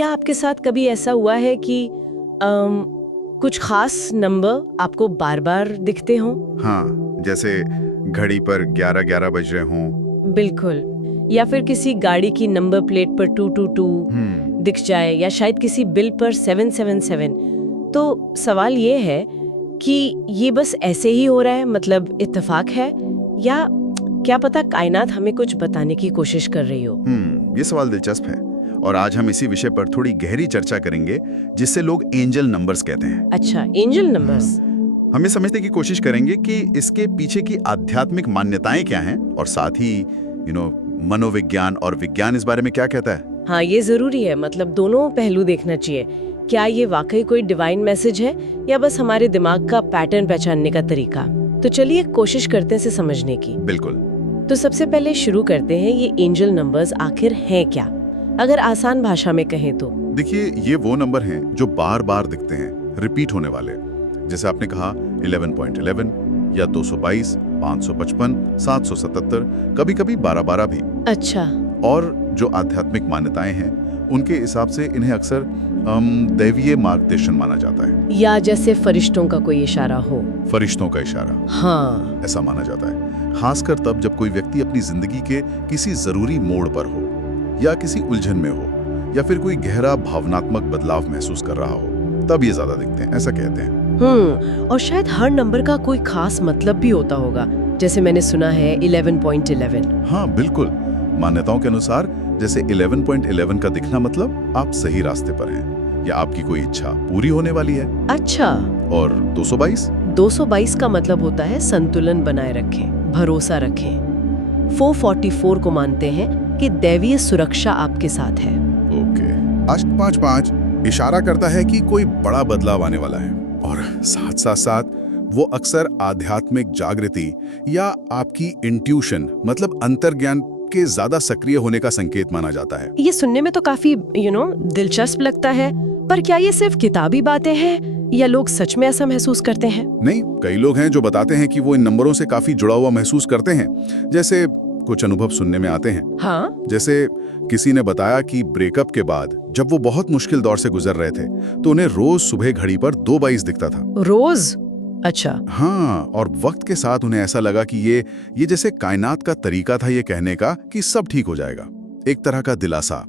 क्या आपके साथ कभी ऐसा हुआ है कि कुछ खास नंबर आपको बार बार दिखते हों? हाँ, जैसे घड़ी पर 11:11 बज रहे हों। बिल्कुल। या फिर किसी गाड़ी की नंबर प्लेट पर 222 दिख जाए, या शायद किसी बिल पर 777। तो सवाल ये है कि ये बस ऐसे ही हो रहा है, मतलब इत्तेफाक है, या क्या पता कायनात हमें कुछ बताने की कोशिश कर रही हो? ये सवाल दिलचस्प है और आज हम इसी विषय पर थोड़ी गहरी चर्चा करेंगे, जिससे लोग एंजल नंबर्स कहते हैं। अच्छा, एंजल नंबर्स। हम ये समझने की कोशिश करेंगे कि इसके पीछे की आध्यात्मिक मान्यताएं क्या हैं और साथ ही मनोविज्ञान और विज्ञान इस बारे में क्या कहता है। हाँ, ये जरूरी है, मतलब दोनों पहलू देखना चाहिए। क्या ये वाकई कोई डिवाइन मैसेज है या बस हमारे दिमाग का पैटर्न पहचानने का तरीका? तो चलिए कोशिश करते हैं इसे समझने की। बिल्कुल। तो सबसे पहले शुरू करते हैं, ये एंजल नंबर्स आखिर हैं क्या, अगर आसान भाषा में कहें तो? देखिए, ये वो नंबर हैं जो बार बार दिखते हैं, रिपीट होने वाले। जैसे आपने कहा 11.11 या 222, 555, 777, कभी कभी 12-12 भी। अच्छा। और जो आध्यात्मिक मान्यताएं हैं उनके हिसाब से इन्हें अक्सर दैवीय मार्गदर्शन माना जाता है, या जैसे फरिश्तों का कोई इशारा हो। फरिश्तों का इशारा, हाँ, ऐसा माना जाता है। खासकर तब जब कोई व्यक्ति अपनी जिंदगी के किसी जरूरी मोड़ पर हो, या किसी उलझन में हो, या फिर कोई गहरा भावनात्मक बदलाव महसूस कर रहा हो, तब ये ज्यादा दिखते हैं, ऐसा कहते हैं। और शायद हर नंबर का कोई खास मतलब भी होता होगा, जैसे मैंने सुना है 11.11। हाँ बिल्कुल, मान्यताओं के अनुसार जैसे 11.11 का दिखना मतलब आप सही रास्ते पर हैं या आपकी कोई इच्छा पूरी होने वाली है। अच्छा। और 222 का मतलब होता है संतुलन बनाए रखें, भरोसा रखें। 444 को मानते हैं कि दैवीय सुरक्षा आपके साथ है। ओके। 855 इशारा करता है कि कोई बड़ा बदलाव आने वाला है, और साथ वो अक्सर आध्यात्मिक जागृति या आपकी इंट्यूशन मतलब अंतर्ज्ञान के ज्यादा सक्रिय होने का संकेत माना जाता है। ये सुनने में तो काफी दिलचस्प लगता है, पर क्या ये सिर्फ किताबी बातें हैं या लोग सच में ऐसा महसूस करते हैं? नहीं, कई लोग हैं जो बताते हैं कि वो इन नंबरों से काफी जुड़ा हुआ महसूस करते हैं। जैसे कुछ अनुभव सुनने में आते हैं। हाँ? जैसे किसी ने बताया कि ब्रेकअप के बाद जब वो बहुत मुश्किल दौर से गुजर रहे थे तो उन्हें रोज सुबह घड़ी पर 2:22 दिखता था। रोज? अच्छा। हाँ, और वक्त के साथ उन्हें ऐसा लगा कि ये जैसे कायनात का तरीका था ये कहने का कि सब ठीक हो जाएगा, एक तरह का दिलासा।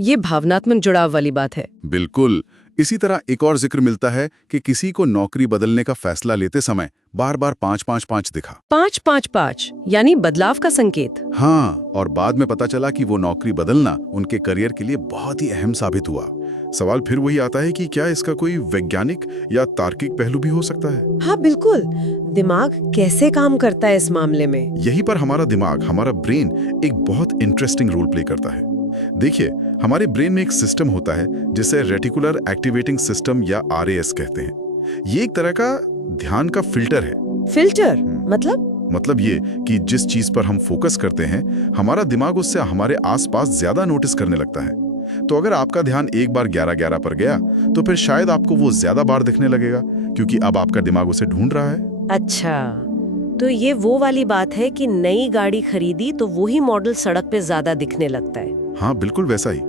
ये भावनात्मक जुड़ाव वाली बात है। बिल्कुल। इसी तरह एक और जिक्र मिलता है कि किसी को नौकरी बदलने का फैसला लेते समय बार बार 555 दिखा। 555 यानी बदलाव का संकेत। हाँ, और बाद में पता चला कि वो नौकरी बदलना उनके करियर के लिए बहुत ही अहम साबित हुआ। सवाल फिर वही आता है कि क्या इसका कोई वैज्ञानिक या तार्किक पहलू भी हो सकता है? हाँ बिल्कुल, दिमाग कैसे काम करता है इस मामले में? यहीं पर हमारा दिमाग, हमारा ब्रेन एक बहुत इंटरेस्टिंग रोल प्ले करता है। देखिए, हमारे ब्रेन में एक सिस्टम होता है जिसे रेटिकुलर एक्टिवेटिंग सिस्टम या RAS कहते हैं। ये एक तरह का ध्यान का फिल्टर है। फिल्टर मतलब ये कि जिस चीज पर हम फोकस करते हैं हमारा दिमाग उससे हमारे आसपास ज्यादा नोटिस करने लगता है। तो अगर आपका ध्यान एक बार 11:11 पर गया तो फिर शायद आपको वो ज्यादा बार दिखने लगेगा, क्योंकि अब आपका दिमाग उसे ढूंढ रहा है। अच्छा, तो ये वो वाली बात है कि नई गाड़ी खरीदी तो वही मॉडल सड़क पे ज्यादा दिखने लगता है। हाँ बिल्कुल वैसा ही।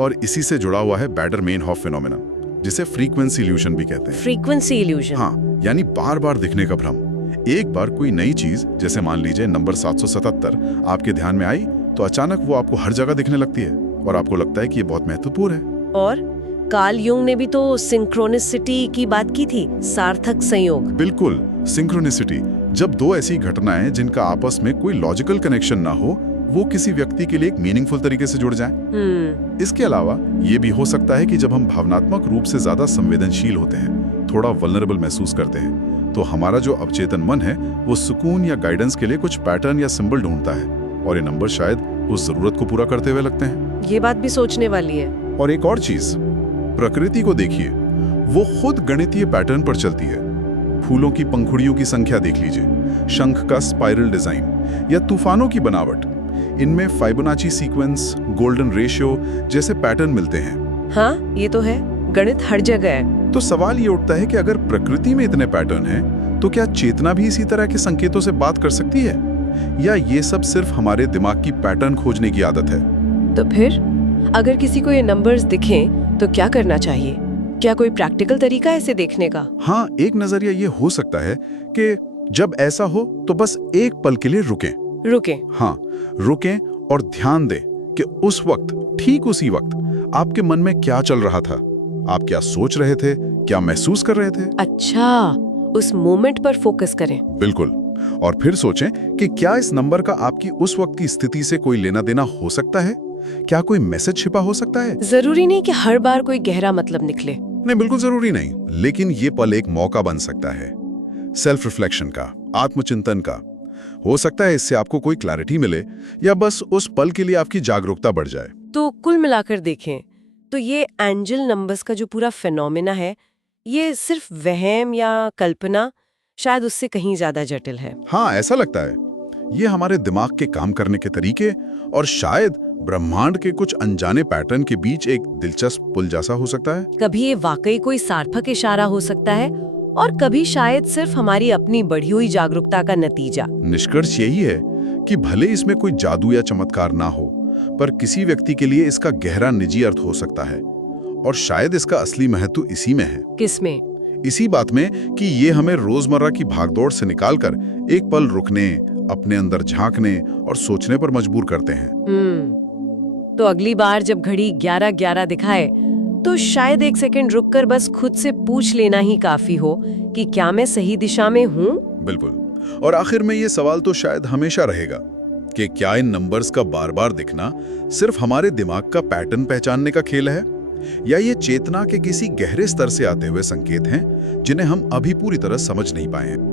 और इसी से जुड़ा हुआ है बैडर-मेनहॉफ फिनोमेना, जिसे फ्रीक्वेंसी इल्यूजन भी कहते हैं। Frequency illusion? हाँ, यानी बार बार दिखने का भ्रम। एक बार कोई नई चीज, जैसे मान लीजिए नंबर 777 आपके ध्यान में आई तो अचानक वो आपको हर जगह दिखने लगती है और आपको लगता है कि ये बहुत महत्वपूर्ण है। और कार्ल युंग ने भी तो सिंक्रोनिसिटी की बात की थी, सार्थक संयोग। बिल्कुल, सिंक्रोनिसिटी, जब दो ऐसी घटनाएं जिनका आपस में कोई लॉजिकल कनेक्शन ना हो वो किसी व्यक्ति के लिए एक मीनिंगफुल तरीके से जुड़ जाएं। इसके अलावा ये भी हो सकता है कि जब हम भावनात्मक रूप से ज्यादा संवेदनशील होते हैं, थोड़ा वल्नरेबल महसूस करते हैं, तो हमारा जो अवचेतन मन है वो सुकून या गाइडेंस के लिए कुछ पैटर्न या सिंबल ढूंढता है, और ये नंबर शायद उस जरूरत को पूरा करते हुए लगते हैं। ये बात भी सोचने वाली है। और एक और चीज, प्रकृति को देखिए, वो खुद गणितीय पैटर्न पर चलती है। फूलों की पंखुड़ियों की संख्या देख लीजिए, शंख का स्पाइरल डिजाइन या तूफानों की बनावट, इनमें फाइबोनाची सीक्वेंस, गोल्डन रेशियो जैसे पैटर्न मिलते हैं। हाँ, ये तो है, गणित हर जगह है। तो सवाल ये उठता है कि अगर प्रकृति में इतने पैटर्न हैं, तो क्या चेतना भी इसी तरह के संकेतों से बात कर सकती है, या ये सब सिर्फ हमारे दिमाग की पैटर्न खोजने की आदत है? तो फिर अगर किसी को ये नंबर्स दिखें तो क्या करना चाहिए? क्या कोई प्रैक्टिकल तरीका है इसे देखने का? हाँ, एक नजरिया ये हो सकता है कि जब ऐसा हो तो बस एक पल के लिए रुकें। हाँ, रुकें और ध्यान दें कि उस वक्त, ठीक उसी वक्त आपके मन में क्या चल रहा था, आप क्या सोच रहे थे, क्या महसूस कर रहे थे। अच्छा, उस मोमेंट पर फोकस करें। बिल्कुल। और फिर सोचें कि क्या इस नंबर का आपकी उस वक्त की स्थिति से कोई लेना देना हो सकता है? क्या कोई मैसेज छिपा हो सकता है? जरूरी नहीं कि हर बार कोई गहरा मतलब निकले। नहीं, बिल्कुल जरूरी नहीं, लेकिन ये पल एक मौका बन सकता है सेल्फ रिफ्लेक्शन का, आत्मचिंतन का। हो सकता है इससे आपको कोई क्लैरिटी मिले या बस उस पल के लिए आपकी जागरूकता बढ़ जाए। तो कुल मिलाकर देखें तो ये एंजल नंबर्स का जो पूरा फिनोमेना है, ये सिर्फ वहम या कल्पना शायद उससे कहीं ज्यादा जटिल है। हाँ, ऐसा लगता है। ये हमारे दिमाग के काम करने के तरीके और शायद ब्रह्मांड के कुछ अनजाने पैटर्न के बीच एक दिलचस्प पुल जैसा हो सकता है। कभी ये वाकई कोई सार्थक इशारा हो सकता है और कभी शायद सिर्फ हमारी अपनी बढ़ी हुई जागरूकता का नतीजा। निष्कर्ष यही है कि भले इसमें कोई जादू या चमत्कार ना हो, पर किसी व्यक्ति के लिए इसका गहरा निजी अर्थ हो सकता है। और शायद इसका असली महत्व इसी में है। किसमें? इसी बात में कि ये हमें रोजमर्रा की भागदौड़ से निकालकर एक पल रुकने, अपने अंदर झांकने और सोचने पर मजबूर करते हैं। तो अगली बार जब घड़ी 11:11 दिखाए तो शायद एक सेकंड रुककर बस खुद से पूछ लेना ही काफी हो कि क्या मैं सही दिशा में हूँ? बिल्कुल। और आखिर में ये सवाल तो शायद हमेशा रहेगा कि क्या इन नंबर्स का बार-बार दिखना सिर्फ हमारे दिमाग का पैटर्न पहचानने का खेल है, या ये चेतना के किसी गहरे स्तर से आते हुए संकेत हैं जिन्हें हम अभी पूरी तरह समझ नहीं पाए हैं।